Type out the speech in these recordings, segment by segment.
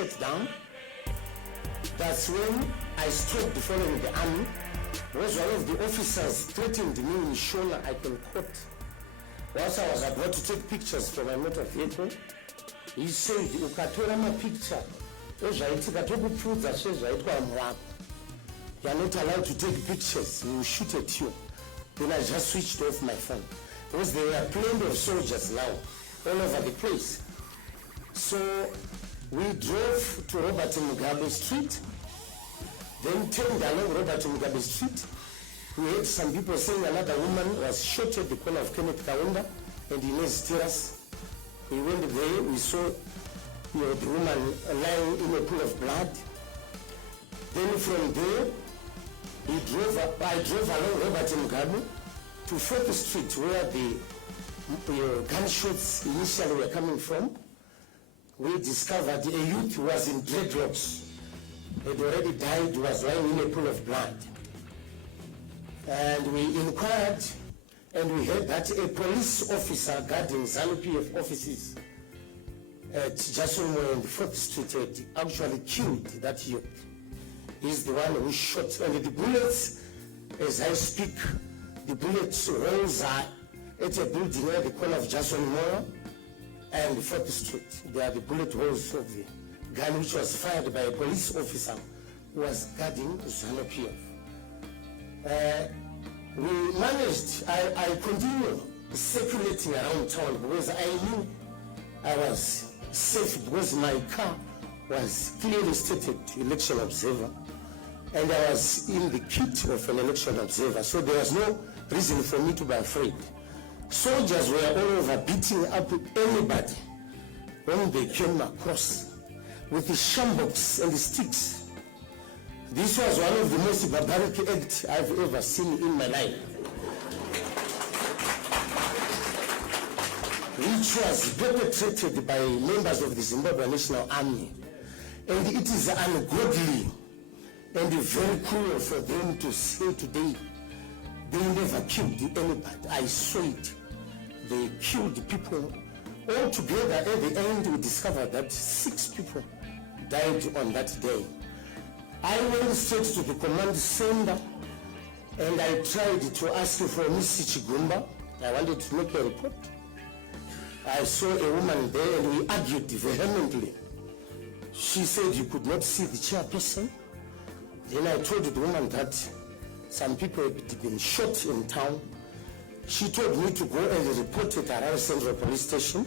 shot down. That's when I stopped following the army, because one of the officers threatened me in Shona Open Court. Whilst I was about to take pictures from my motor vehicle, he said, "Ukatora ma picture, you are not allowed to take pictures, we will shoot at you." Then I just switched off my phone, because there were plenty of soldiers now all over the place. So we drove to Robert Mugabe Street, then turned along Robert Mugabe Street. We heard some people saying another woman was shot at the corner of Kenneth Kaunda and Inez Terrace. We went there, we saw the woman lying in a pool of blood. Then from there, I drove along Robert Mugabe to 4th Street, where the gunshots initially were coming from. We discovered a youth who was in dreadlocks, had already died, was lying in a pool of blood. And we inquired, and we heard that a police officer guarding ZANU-PF offices at Jason and 4th Street had actually killed that youth. He's the one who shot, and the bullets, as I speak, the bullets holes are at a building near the corner of Jason Moore and 4th Street. They are the bullet holes of the gun which was fired by a police officer who was guarding ZANU-PF. We managed, I continued circulating around town because I knew I was safe, because my car was clearly stated election observer, and I was in the kit of an election observer, so there was no reason for me to be afraid. Soldiers were all over beating up anybody when they came across with the shambox and the sticks. This was one of the most barbaric acts I've ever seen in my life, which was perpetrated by members of the Zimbabwe National Army. And it is ungodly and very cruel for them to say today they never killed anybody. I saw it. They killed people. Altogether, at the end, we discovered that 6 people died on that day. I went straight to the command center and I tried to ask for Mrs. Chigumba. I wanted to make a report. I saw a woman there and we argued vehemently. She said you could not see the chairperson. Then I told the woman that some people had been shot in town. She told me to go and report it at our Central Police Station.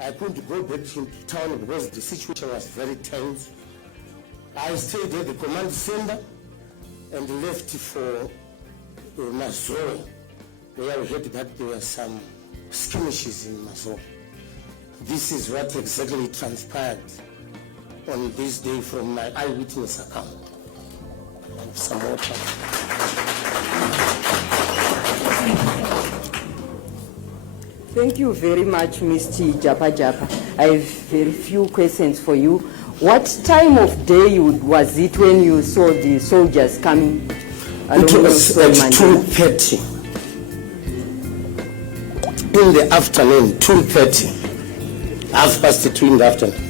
I couldn't go back into town because the situation was very tense. I stayed at the command center and left for Mazoe, where we heard that there were some skirmishes in Mazoe. This is what exactly transpired on this day from my eyewitness account. Some water. Thank you very much, Mr. Japajapa. I have very few questions for you. What time of day was it when you saw the soldiers coming? It was at 2:30 in the afternoon, 2:30, 2:30 in the afternoon.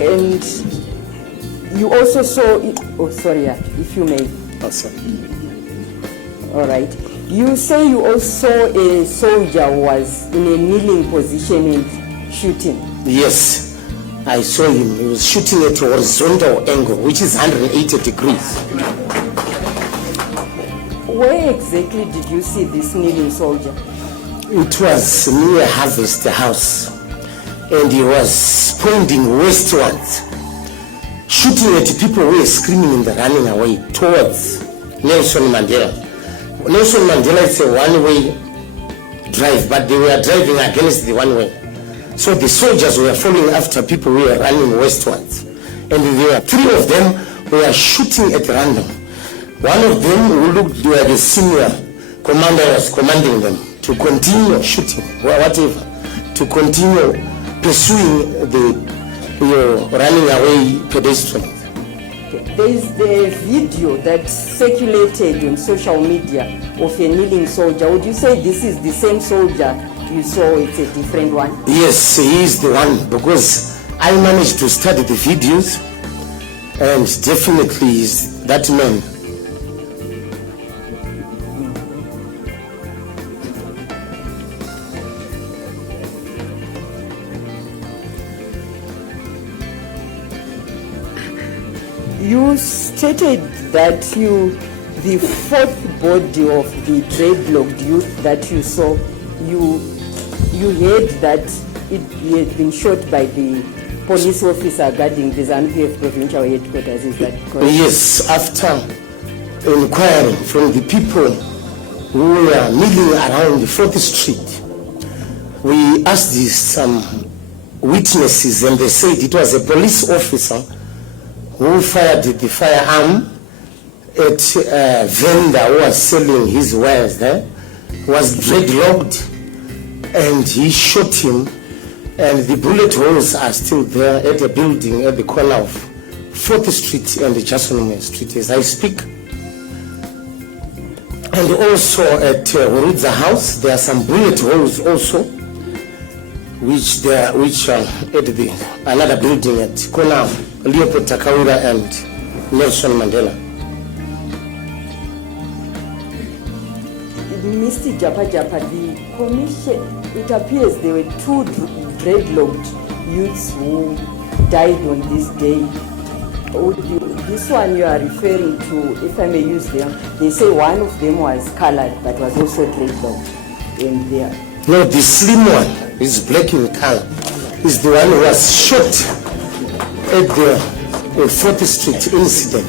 And you also saw it, oh sorry, if you may. Awesome. All right. You say you also saw a soldier was in a kneeling position and shooting. Yes, I saw him. He was shooting at a horizontal angle, which is 180 degrees. Where exactly did you see this kneeling soldier? It was near Harvest House, and he was pointing westwards, shooting at people who were screaming and running away towards Nelson Mandela. Nelson Mandela is a one-way drive, but they were driving against the one-way. So the soldiers were following after people who were running westwards. And there were 3 of them who were shooting at random. One of them who looked like a senior commander was commanding them to continue shooting, whatever, to continue pursuing the running away pedestrians. There is the video that circulated on social media of a kneeling soldier. Would you say this is the same soldier you saw? It's a different one? Yes, he is the one, because I managed to study the videos, and definitely is that man. You stated that the fourth body of the dreadlocked youth that you saw, you heard that he had been shot by the police officer guarding the ZANU-PF provincial headquarters. Is that correct? Yes, after inquiring from the people who were milling around the 4th Street, we asked some witnesses, and they said it was a police officer who fired the firearm at a vendor who was selling his wares there, was dreadlocked, and he shot him, and the bullet holes are still there at a building at the corner of 4th Street and Jasonme Street as I speak. And also at Horudza House, there are some bullet holes also, which are at another building at corner of Leopold Takawira and Nelson Mandela. Mr. Japajapa, the commission, it appears there were two dreadlocked youths who died on this day. This one you are referring to, if I may use them, they say one of them was colored but was also dreadlocked in there. No, the slim one is black in color. Is the one who was shot at the 4th Street incident.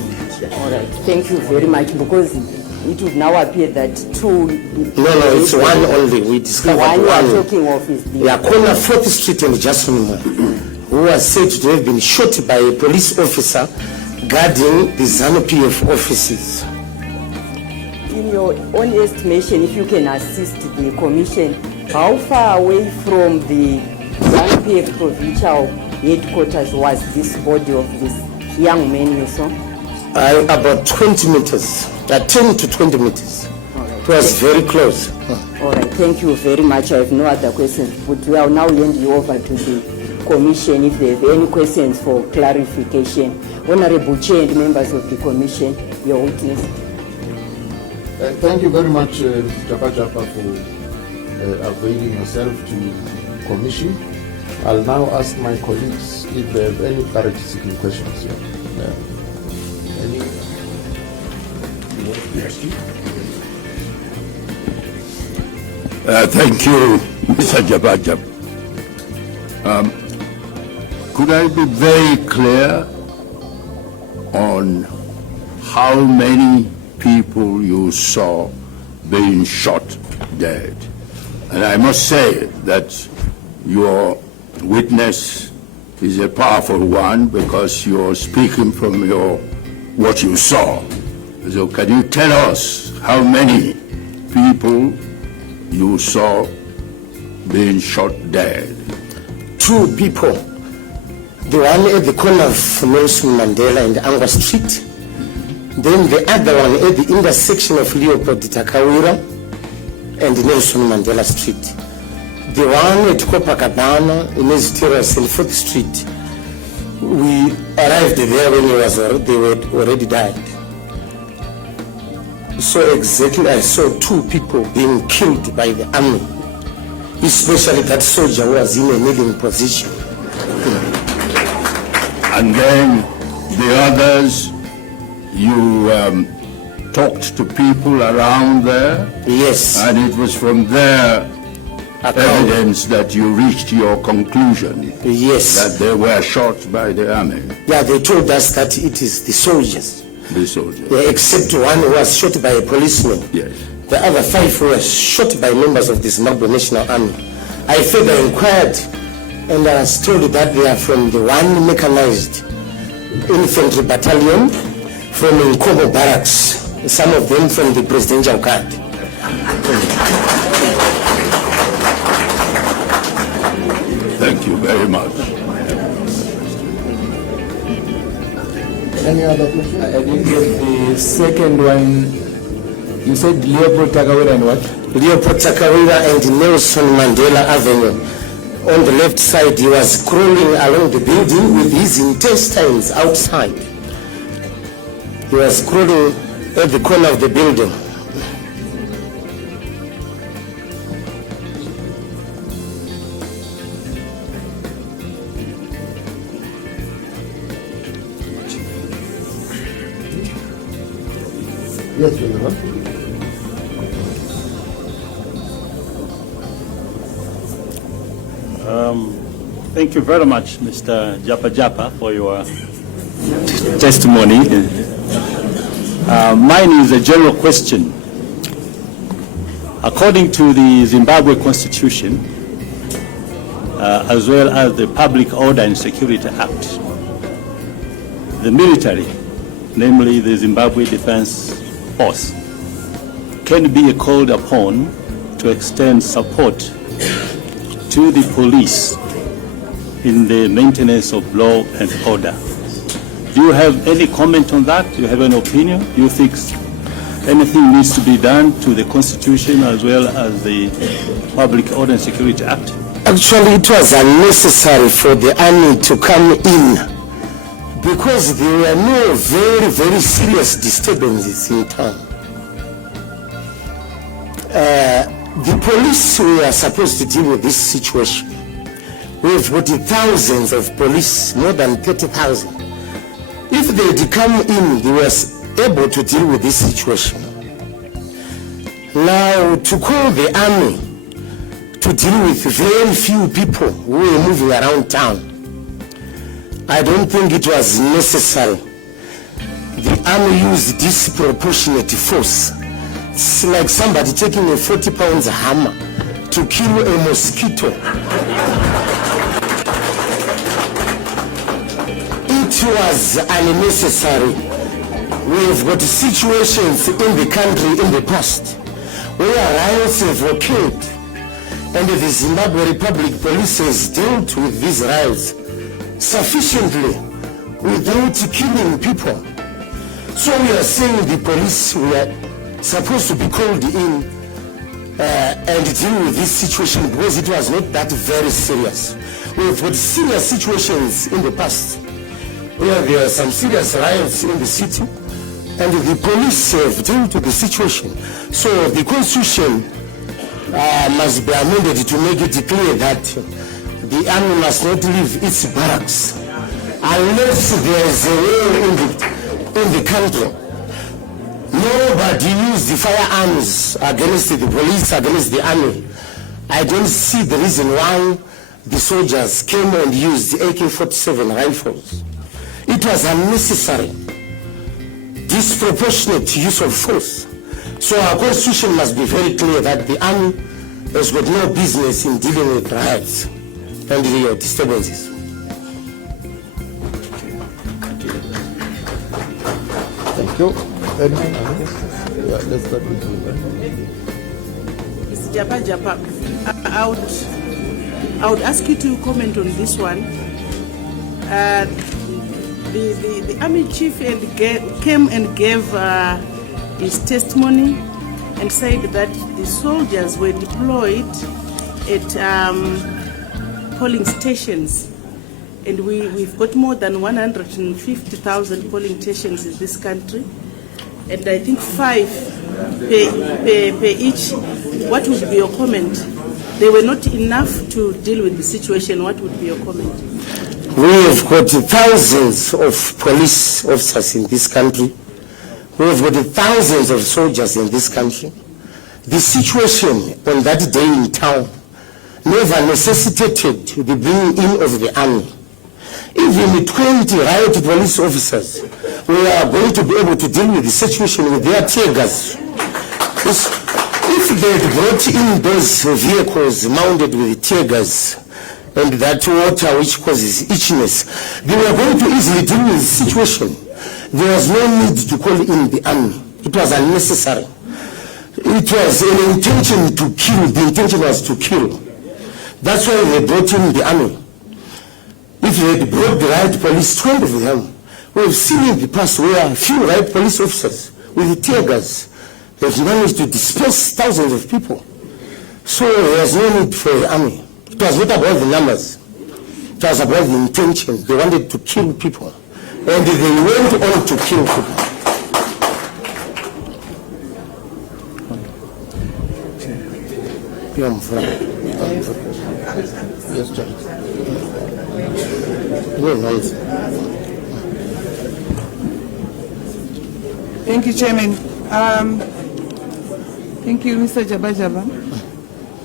All right, thank you very much, because it would now appear that two... No, it's one only. We discovered one. The one you are one. talking of is the... Yeah, corner 4th Street and Jasonme, who was said to have been shot by a police officer guarding the ZANU-PF offices. In your own estimation, if you can assist the commission, how far away from the ZANU-PF provincial headquarters was this body of this young man you saw? About 20 meters, 10 to 20 meters. Right. It was very close. All right, thank you very much. I have no other questions, but we will now hand you over to the commission if they have any questions for clarification. Honorable Chair and members of the commission, your witness. Thank you very much, Japajapa, for availing yourself to the commission. I'll now ask my colleagues if they have any clarity-seeking questions here. Any? Yes. Thank you, Mr. Japajapa. Could I be very clear on how many people you saw being shot dead? And I must say that your witness is a powerful one, because you're speaking from what you saw. So can you tell us how many people you saw being shot dead? 2 people. The one at the corner of Nelson Mandela and Angwa Street. Then the other one at the intersection of Leopold Takawira and Nelson Mandela Street. The one at Copacabana in his terrace in 4th Street. We arrived there when they were already died. So exactly I saw 2 people being killed by the army, especially that soldier who was in a kneeling position. And then the others, you talked to people around there? Yes. And it was from their evidence that you reached your conclusion? Yes. That they were shot by the army? Yeah, they told us that it is the soldiers. The soldiers? Yeah, except one who was shot by a policeman. Yes. The other 5 were shot by members of the Zimbabwe National Army. I further inquired, and I was told that they are from the 1 mechanized infantry battalion from Nkobo Barracks, some of them from the Presidential Guard. Thank you very much. Any other questions? I didn't get the second one. You said Leopold Takawira and what? Leopold Takawira and Nelson Mandela Avenue. On the left side, he was crawling along the building with his intestines outside. He was crawling at the corner of the building. Yes, General. Thank you very much, Mr. Japajapa, for your testimony. Mine is a general question. According to the Zimbabwe Constitution, as well as the Public Order and Security Act, the military, namely the Zimbabwe Defense Force, can be called upon to extend support to the police in the maintenance of law and order. Do you have any comment on that? Do you have an opinion? Do you think anything needs to be done to the Constitution as well as the Public Order and Security Act? Actually, it was unnecessary for the army to come in because there were no very, very serious disturbances in town. The police were supposed to deal with this situation. We've got thousands of police, more than 30,000. If they had come in, they were able to deal with this situation. Now, to call the army to deal with very few people who were moving around town, I don't think it was necessary. The army used disproportionate force. It's like somebody taking a 40-pound hammer to kill a mosquito. It was unnecessary. We've got situations in the country in the past where riots have occurred, and the Zimbabwe Republic Police has dealt with these riots sufficiently without killing people. So we are saying the police were supposed to be called in and deal with this situation because it was not that very serious. We've got serious situations in the past where there are some serious riots in the city and the police have dealt with the situation. So the Constitution must be amended to make it clear that the army must not leave its barracks unless there is a war in the country. Nobody used the firearms against the police, against the army. I don't see the reason why the soldiers came and used the AK-47 rifles. It was unnecessary, disproportionate use of force. So our constitution must be very clear that the army has got no business in dealing with riots and the disturbances. Thank you. Yeah, let's start with you. Mr. Japajapa, I would ask you to comment on this one. The army chief came and gave his testimony and said that the soldiers were deployed at polling stations, and we've got more than 150,000 polling stations in this country, and I think 5 per each. What would be your comment? They were not enough to deal with the situation. What would be your comment? We have got thousands of police officers in this country. We have got thousands of soldiers in this country. The situation on that day in town never necessitated the bringing in of the army. Even 20 riot police officers were going to be able to deal with the situation with their tear gas. If they had brought in those vehicles mounted with tear gas and that water which causes itchiness, they were going to easily deal with the situation. There was no need to call in the army. It was unnecessary. It was an intention to kill. The intention was to kill. That's why they brought in the army. If they had brought the riot police, 12 of them, we've seen in the past where a few riot police officers with tear gas They've managed to disperse thousands of people. So there's no need for the army. It was not about the numbers. It was about the intention. They wanted to kill people. And they went on to kill people. Yes, Judge. No noise. Thank you, Chairman. Thank you, Mr. Japajapa.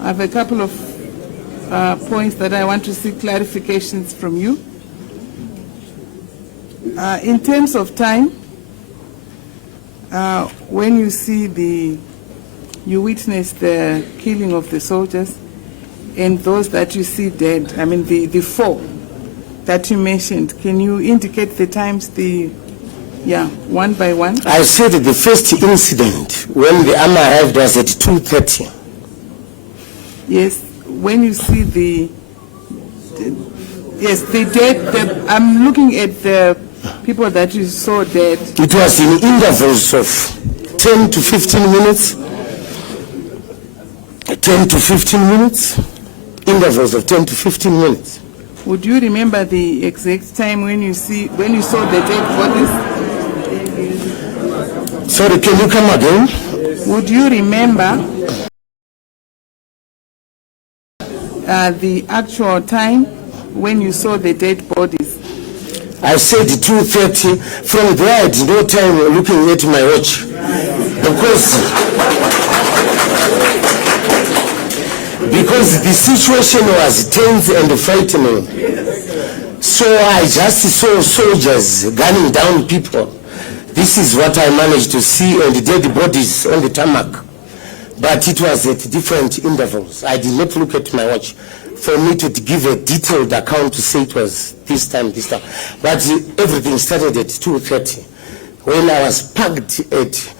I have a couple of points that I want to seek clarifications from you. In terms of time, when you you witness the killing of the soldiers and those that you see dead, I mean the four that you mentioned, can you indicate the times, one by one? I said the first incident when the army arrived was at 2:30. Yes, when you see the dead, I'm looking at the people that you saw dead. It was in intervals of 10 to 15 minutes. 10 to 15 minutes. Intervals of 10 to 15 minutes. Would you remember the exact time when you saw the dead bodies? Sorry, can you come again? Would you remember the actual time when you saw the dead bodies? I said 2:30. From there, I had no time looking at my watch because the situation was tense and frightening. So I just saw soldiers gunning down people. This is what I managed to see, and dead bodies on the tarmac. But it was at different intervals. I did not look at my watch for me to give a detailed account to say it was this time. But everything started at 2:30 when I was parked at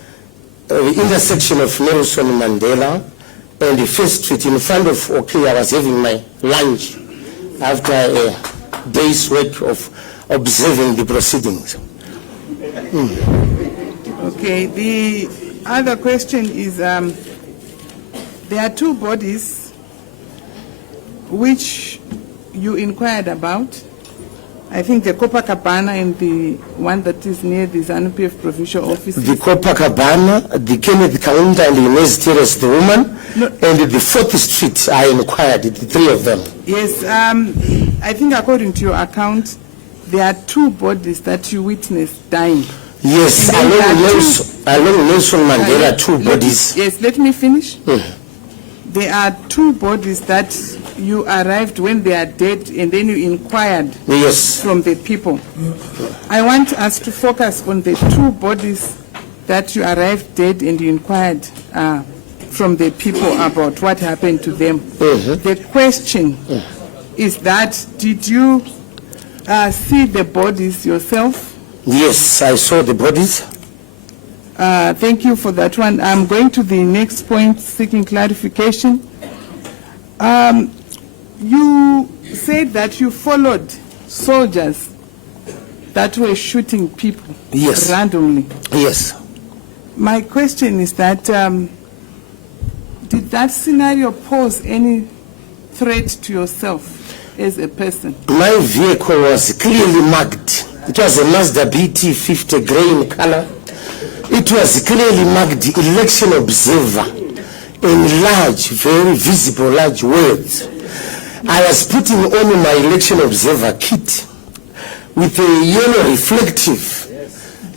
the intersection of Nelson Mandela and the First Street in front of I was having my lunch after a day's work of observing the proceedings. Okay, the other question is there are two bodies which you inquired about. I think the Copacabana and the one that is near the ZANU-PF provincial office. The Copacabana, the Kenneth Kaunda and the Inez Terrace, the woman, and the 4th Street, I inquired, the three of them. Yes, I think according to your account, there are two bodies that you witnessed dying. Yes, along Nelson Mandela, two bodies. Let me finish. There are two bodies that you arrived when they are dead, and then you inquired from the people. I want us to focus on the two bodies that you arrived dead and you inquired from the people about what happened to them. The question is that, did you see the bodies yourself? Yes, I saw the bodies. Thank you for that one. I'm going to the next point, seeking clarification. You said that you followed soldiers that were shooting people randomly. Yes. My question is that, did that scenario pose any threat to yourself as a person? My vehicle was clearly marked. It was a Mazda BT50 grey in color. It was clearly marked election observer in large, very visible, large words. I was putting on my election observer kit with a yellow reflective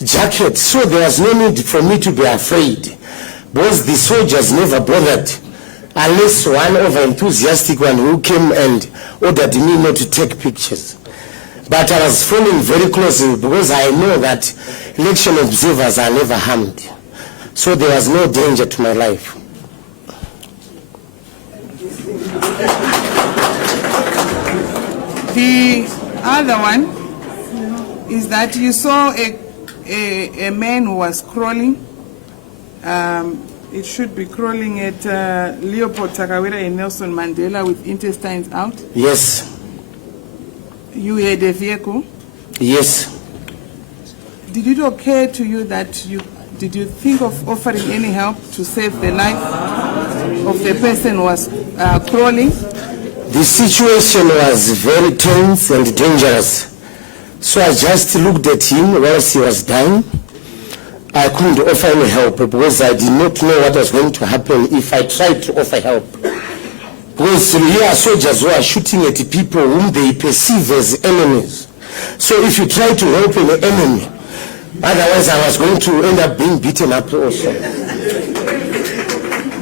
jacket, so there was no need for me to be afraid, because the soldiers never bothered, unless one over-enthusiastic one who came and ordered me not to take pictures. But I was following very closely because I know that election observers are never harmed. So there was no danger to my life. The other one is that you saw a man who was crawling. It should be crawling at Leopold Takawera and Nelson Mandela with intestines out. Yes. You had a vehicle? Yes. Did it occur to you that you did you think of offering any help to save the life of the person who was crawling? The situation was very tense and dangerous. So I just looked at him whilst he was dying. I couldn't offer any help because I did not know what was going to happen if I tried to offer help. Because here are soldiers who are shooting at people whom they perceive as enemies. So if you try to help an enemy, otherwise I was going to end up being beaten up also.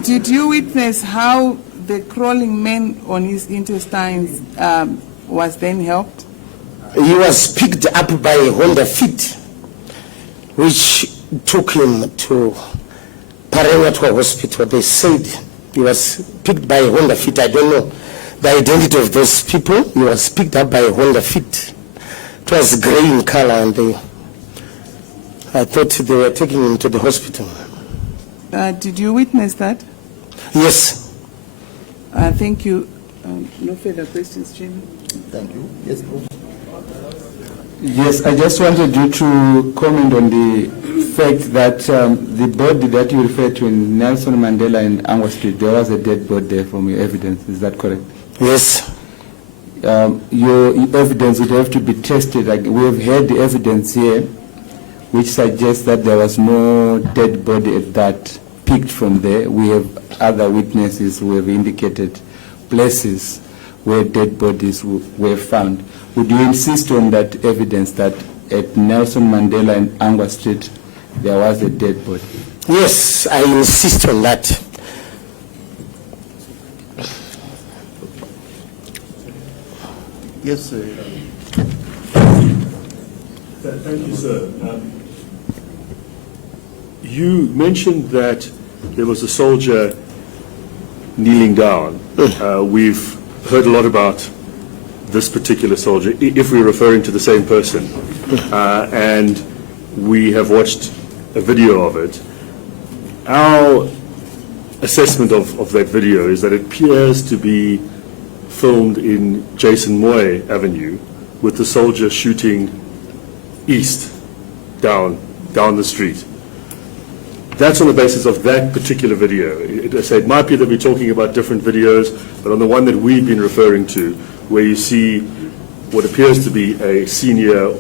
Did you witness how the crawling man on his intestines was then helped? He was picked up by a Honda Fit, which took him to Parengatwa Hospital. They said he was picked by a Honda Fit. I don't know the identity of those people. He was picked up by a Honda Fit. It was grey in color, and I thought they were taking him to the hospital. Did you witness that? Yes. Thank you. No further questions, Chairman. Thank you. Yes, please. Yes, I just wanted you to comment on the fact that the body that you referred to in Nelson Mandela and Angwa Street, there was a dead body there from your evidence. Is that correct? Yes. Your evidence would have to be tested. Like we have heard the evidence here, which suggests that there was no dead body at that picked from there. We have other witnesses who have indicated places where dead bodies were found. Would you insist on that evidence that at Nelson Mandela and Angwa Street there was a dead body? Yes, I insist on that. Yes, sir. Thank you, sir. You mentioned that there was a soldier kneeling down. We've heard a lot about this particular soldier, if we're referring to the same person, and we have watched a video of it. Our assessment of that video is that it appears to be filmed in Jason Moy Avenue with the soldier shooting east down the street. That's on the basis of that particular video. It might be that we're talking about different videos, but on the one that we've been referring to, where you see what appears to be a senior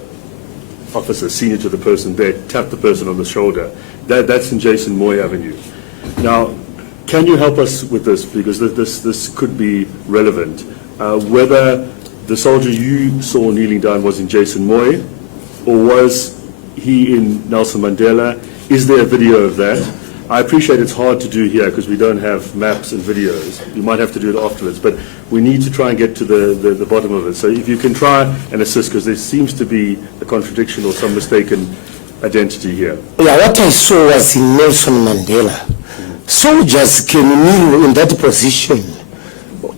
officer, senior to the person there, tap the person on the shoulder, that's in Jason Moy Avenue. Now, can you help us with this, because this could be relevant, whether the soldier you saw kneeling down was in Jason Moy, or was he in Nelson Mandela? Is there a video of that? I appreciate it's hard to do here because we don't have maps and videos. You might have to do it afterwards, but we need to try and get to the bottom of it. So if you can try and assist, because there seems to be a contradiction or some mistaken identity here. Yeah, what I saw was in Nelson Mandela. Soldiers can kneel in that position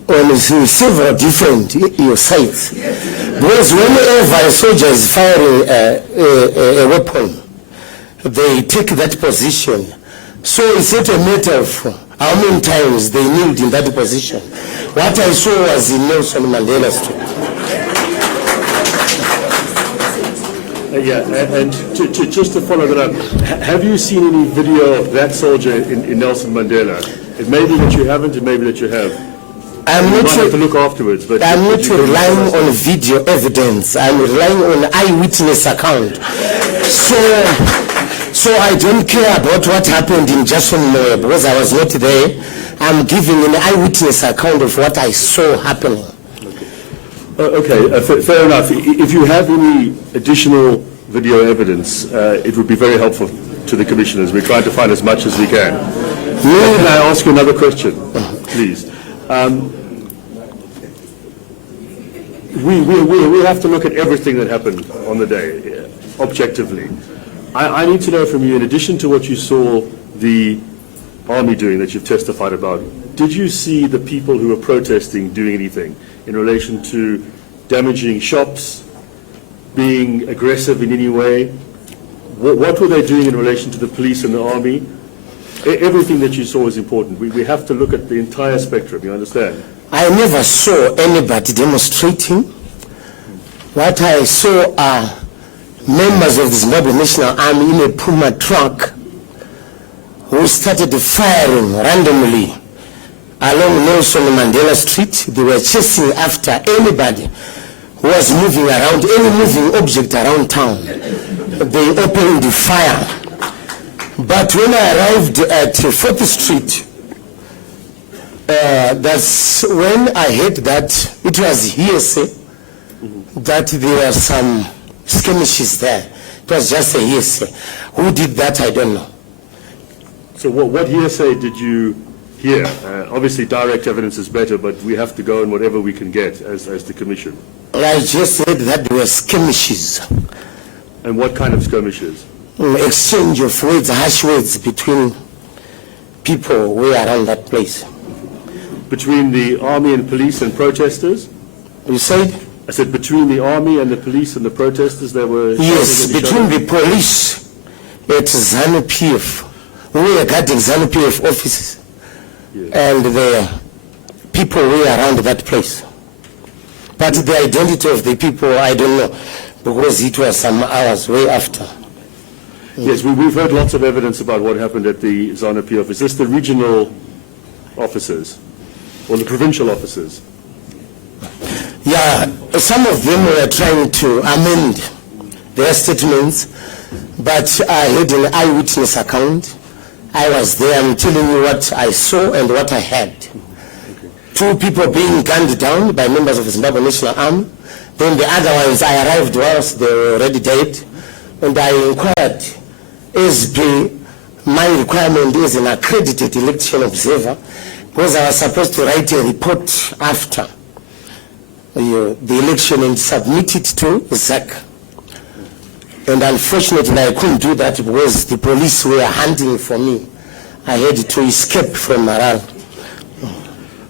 on several different sites. Because whenever a soldier is firing a weapon, they take that position. So it's not a matter of how many times they kneeled in that position. What I saw was in Nelson Mandela Street. And just to follow that up, have you seen any video of that soldier in Nelson Mandela? It may be that you haven't, it may be that you have. I'm you not might have to look afterwards. But I'm not relying on video evidence. I'm relying on eyewitness account. So I don't care about what happened in Jason Moy because I was not there. I'm giving an eyewitness account of what I saw happening. Fair enough. If you have any additional video evidence, it would be very helpful to the commissioners. We're trying to find as much as we can. Can I ask you another question, please? We have to look at everything that happened on the day, objectively. I need to know from you, in addition to what you saw the army doing that you've testified about, did you see the people who were protesting doing anything in relation to damaging shops, being aggressive in any way? What were they doing in relation to the police and the army? Everything that you saw is important. We have to look at the entire spectrum, you understand? I never saw anybody demonstrating. What I saw are members of the Zimbabwe National Army in a Puma truck who started firing randomly along Nelson Mandela Street. They were chasing after anybody who was moving around, any moving object around town. They opened the fire. But when I arrived at 4th Street, that's when I heard that it was hearsay, that there were some skirmishes there. It was just a hearsay. Who did that, I don't know. So what hearsay did you hear? Obviously direct evidence is better, but we have to go on whatever we can get as the Commission. I just said that there were skirmishes. And what kind of skirmishes? Exchange of words, harsh words between people who were around that place. Between the army and police and protesters? You said? I said between the army and the police and the protesters there were... Yes, between the police at ZANU-PF, who were guarding ZANU-PF offices, and the people who were around that place. But the identity of the people, I don't know, because it was some hours way after. Yes, we've heard lots of evidence about what happened at the ZANU-PF. Is this the regional officers or the provincial officers? Yeah, some of them were trying to amend their statements, but I had an eyewitness account. I was there. I'm telling you what I saw and what I heard. Two people being gunned down by members of the Zimbabwe National Army. Then the other ones, I arrived whilst they were already dead, and I inquired, SB, my requirement is an accredited election observer, because I was supposed to write a report after the election and submit it to ZAC. And unfortunately, I couldn't do that because the police were hunting for me. I had to escape from Maral.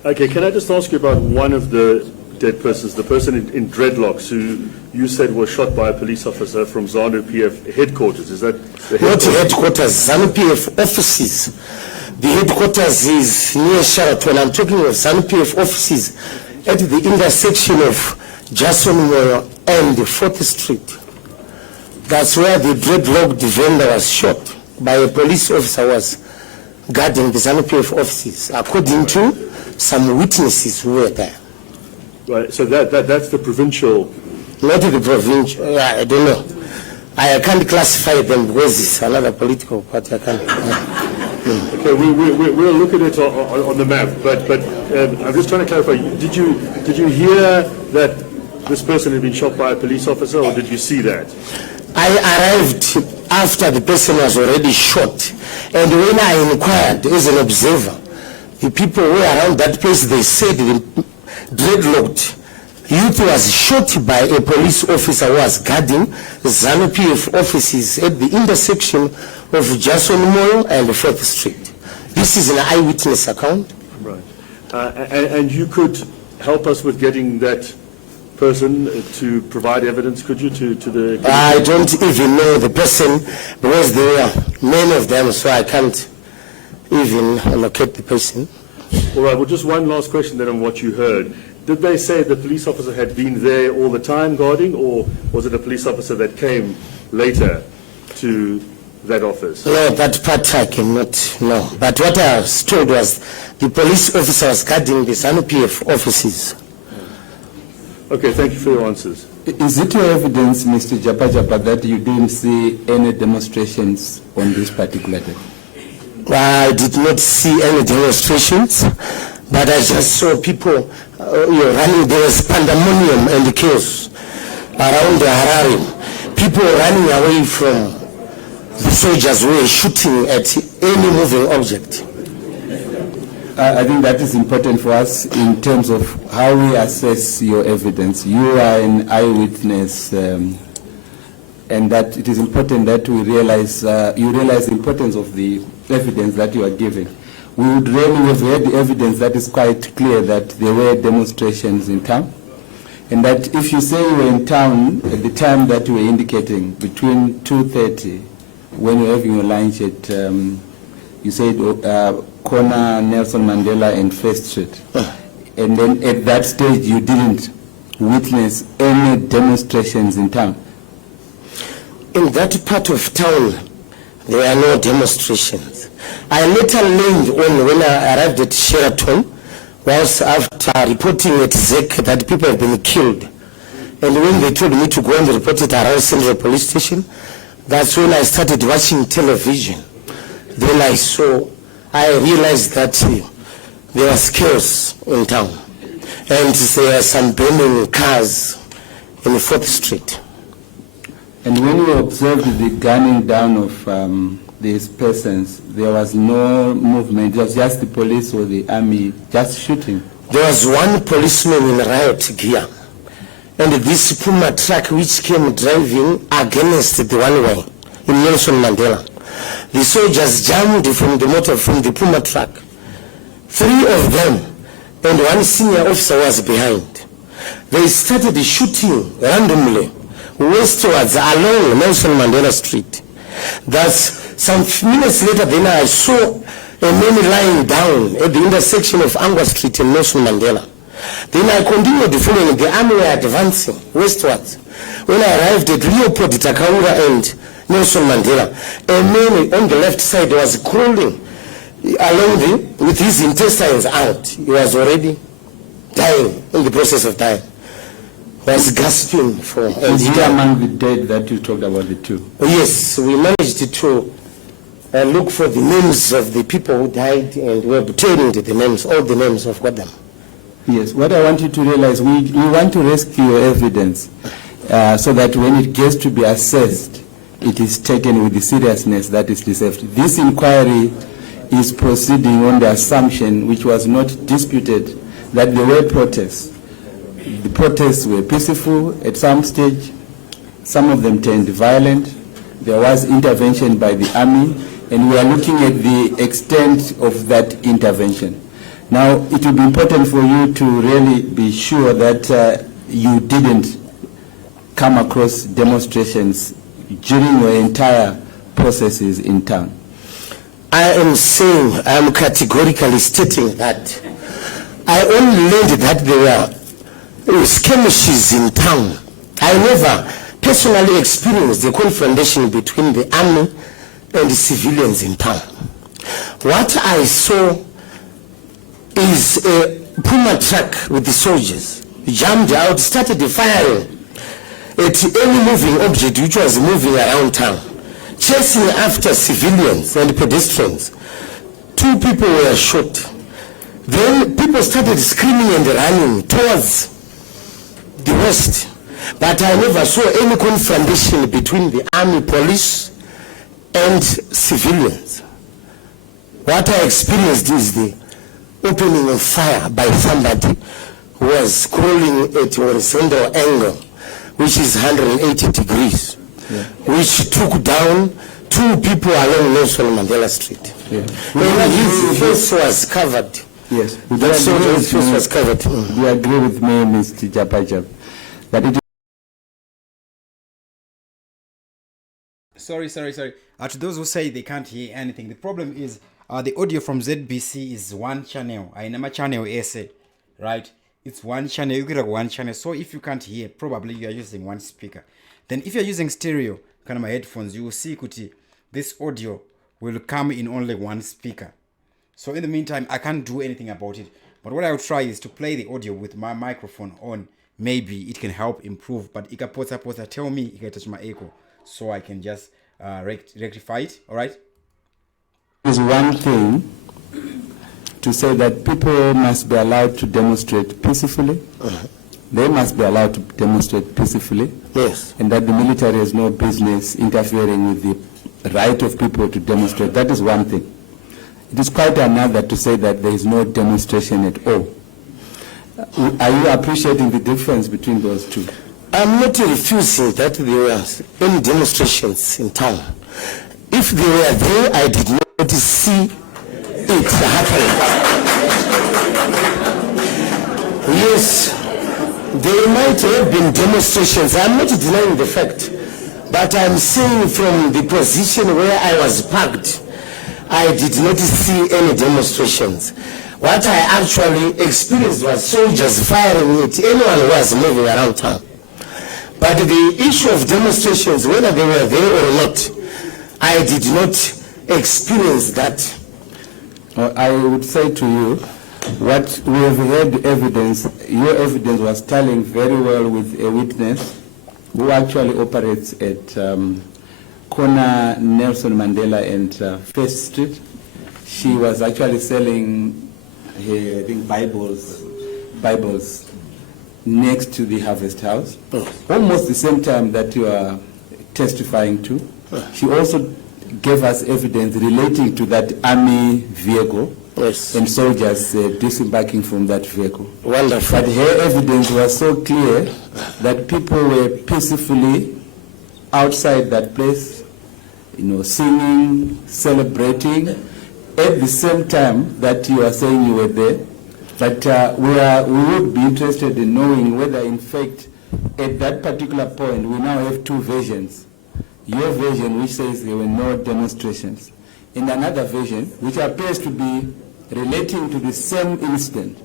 Okay, can I just ask you about one of the dead persons, the person in dreadlocks who you said was shot by a police officer from ZANU-PF headquarters? Is that the headquarters? Not headquarters, ZANU-PF offices. The headquarters is near Sheraton. I'm talking of ZANU-PF offices at the intersection of Jason Moyo and 4th Street. That's where the dreadlocked vendor was shot by a police officer who was guarding the ZANU-PF offices, according to some witnesses who were there. Right, so that's the provincial... Not the provincial, I don't know. I can't classify them because it's another political party. I can't. Okay, we'll look at it on the map, but I'm just trying to clarify. Did you hear that this person had been shot by a police officer, or did you see that? I arrived after the person was already shot, and when I inquired as an observer, the people who were around that place, they said the dreadlocked youth was shot by a police officer who was guarding ZANU-PF offices at the intersection of Jason Moyo and 4th Street. This is an eyewitness account. Right. And you could help us with getting that person to provide evidence, could you, to the... I don't even know the person because there are many of them, so I can't even locate the person. All right, well, just one last question then on what you heard. Did they say the police officer had been there all the time guarding, or was it a police officer that came later to that office? No, that part I cannot know. But what I was told was the police officer was guarding the ZANU-PF offices. Okay, thank you for your answers. Is it your evidence, Mr. Japajapa, that you didn't see any demonstrations on this particular day? I did not see any demonstrations, but I just saw people running. There was pandemonium and chaos around the Harare. People running away from the soldiers who were shooting at any moving object. I think that is important for us in terms of how we assess your evidence. You are an eyewitness, and that it is important that we realize, you realize the importance of the evidence that you are giving. We would really have heard the evidence that is quite clear that there were demonstrations in town, and that if you say you were in town at the time that you were indicating, between 2:30, when you were having your lunch at, you said corner Nelson Mandela and First Street, and then at that stage you didn't witness any demonstrations in town. In that part of town, There were no demonstrations. I later learned when I arrived at Sheraton, whilst after reporting at ZEC that people have been killed. And when they told me to go and report it around Central Police Station, that's when I started watching television. Then I realized that there was chaos in town. And there were some burning cars in 4th Street. And when you observed the gunning down of these persons, there was no movement, it was just the police or the army just shooting? There was one policeman in riot gear, and this Puma truck which came driving against the one way in Nelson Mandela. The soldiers jammed from the Puma truck. 3 of them and one senior officer was behind. They started shooting randomly westwards along Nelson Mandela Street. Thus, some minutes later, then I saw a man lying down at the intersection of Angwa Street and Nelson Mandela. Then I continued following. The army were advancing westwards. When I arrived at Leopold Takaura and Nelson Mandela, a man on the left side was crawling along with his intestines out. He was already dying, in the process of dying. Was gasping for. Is he among the dead that you talked about, the 2? Yes, we managed to look for the names of the people who died, and we obtained the names, all the names of them. Yes, what I want you to realize, we want to rescue your evidence so that when it gets to be assessed, it is taken with the seriousness that is deserved. This inquiry is proceeding on the assumption, which was not disputed, that there were protests. The protests were peaceful at some stage. Some of them turned violent. There was intervention by the army, and we are looking at the extent of that intervention. Now, it will be important for you to really be sure that you didn't come across demonstrations during your entire processes in town. I am categorically stating that I only learned that there were skirmishes in town. I never personally experienced the confrontation between the army and the civilians in town. What I saw is a Puma truck with the soldiers jammed out, started firing at any moving object which was moving around town, chasing after civilians and pedestrians. 2 people were shot. Then people started screaming and running towards the west, but I never saw any confrontation between the army, police, and civilians. What I experienced is the opening of fire by somebody who was crawling at a horizontal angle, which is 180 degrees, which took down 2 people along Nelson Mandela Street. And his face was covered. Yes, his face was covered. You agree with me, Mr. Japajapa, that it Sorry. To those who say they can't hear anything, the problem is the audio from ZBC is 1 channel. I am a channel essay, right? It's 1 channel. You get 1 channel. So if you can't hear, probably you are using 1 speaker. Then if you're using stereo, kind of my headphones, you will see kuti, this audio will come in only 1 speaker. So in the meantime, I can't do anything about it. But what I will try is to play the audio with my microphone on. Maybe it can help improve. But ikapota tell me touch my echo, so I can just rectify it. All right. There's one thing to say that people must be allowed to demonstrate peacefully. They must be allowed to demonstrate peacefully. Yes. And that the military has no business interfering with the right of people to demonstrate. That is one thing. It is quite another to say that there is no demonstration at all. Are you appreciating the difference between those two? I'm not refusing that there were any demonstrations in town. If they were there, I did not see it happening. Yes, there might have been demonstrations. I'm not denying the fact. But I'm saying from the position where I was parked, I did not see any demonstrations. What I actually experienced was soldiers firing at anyone who was moving around town. But the issue of demonstrations, whether they were there or not, I did not experience that. I would say to you, what we have heard evidence, your evidence was tallying very well with a witness who actually operates at corner Nelson Mandela and First Street. She was actually selling, I think, Bibles next to the Harvest House, almost the same time that you are testifying to. She also gave us evidence relating to that army vehicle and soldiers disembarking from that vehicle. Wonderful. But her evidence was so clear that people were peacefully outside that place, singing, celebrating, at the same time that you are saying you were there. But we would be interested in knowing whether, in fact, at that particular point, we now have two versions. Your version, which says there were no demonstrations, and another version, which appears to be relating to the same incident,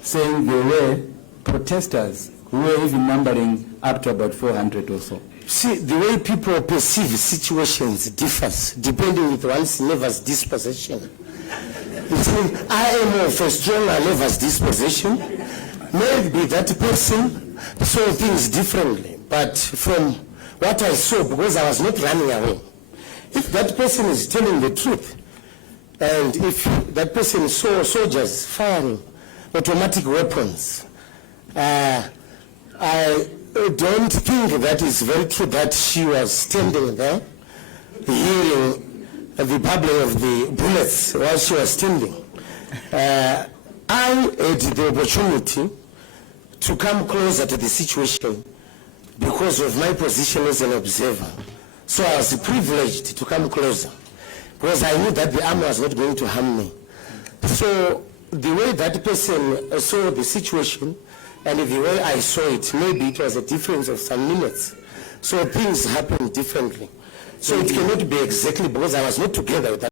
saying there were protesters who were even numbering up to about 400 or so. See, the way people perceive situations differs depending on one's nervous disposition. You see, I am of a stronger nervous disposition. Maybe that person saw things differently, but from what I saw, because I was not running away, if that person is telling the truth, and if that person saw soldiers firing automatic weapons, I don't think that is very true that she was standing there hearing the bubbling of the bullets while she was standing. I had the opportunity to come closer to the situation because of my position as an observer. So I was privileged to come closer because I knew that the army was not going to harm me. So the way that person saw the situation and the way I saw it, maybe it was a difference of some minutes. So things happened differently. So it cannot be exactly because I was not together with that.